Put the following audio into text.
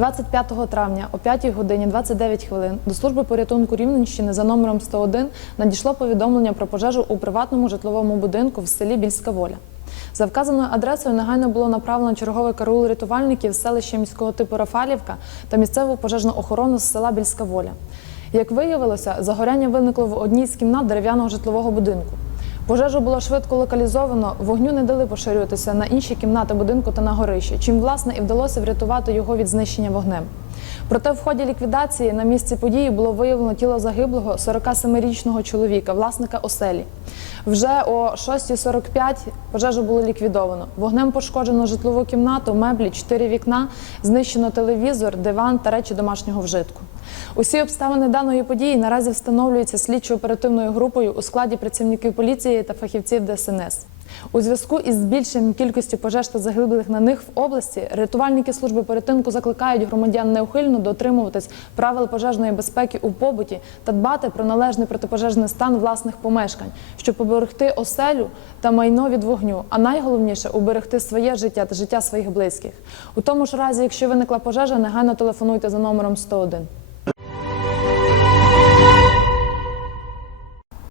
25 травня о 5 годині 29 хвилин до служби порятунку Рівненщини за номером 101 надійшло повідомлення про пожежу у приватному житловому будинку в селі Більська Воля. За вказаною адресою негайно було направлено черговий караул рятувальників з селища міського типу Рафалівка та місцеву пожежну охорону з села Більська Воля. Як виявилося, загоряння виникло в одній з кімнат дерев'яного житлового будинку. Пожежу було швидко локалізовано, вогню не дали поширюватися на інші кімнати будинку та на горищі, чим власне і вдалося врятувати його від знищення вогнем. Проте в ході ліквідації на місці події було виявлено тіло загиблого 47-річного чоловіка, власника оселі. Вже о 6.45 пожежу було ліквідовано. Вогнем пошкоджено житлову кімнату, меблі, чотири вікна, знищено телевізор, диван та речі домашнього вжитку. Усі обставини даної події наразі встановлюються слідчо-оперативною групою у складі працівників поліції та фахівців ДСНС. У зв'язку із збільшенням кількості пожеж та загиблих на них в області рятувальники служби порятунку закликають громадян неухильно дотримуватись правил пожежної безпеки у побуті та дбати про належний протипожежний стан власних помешкань, щоб поберегти оселю та майно від вогню. А найголовніше уберегти своє життя та життя своїх близьких. У тому ж разі, якщо виникла пожежа, негайно телефонуйте за номером 101.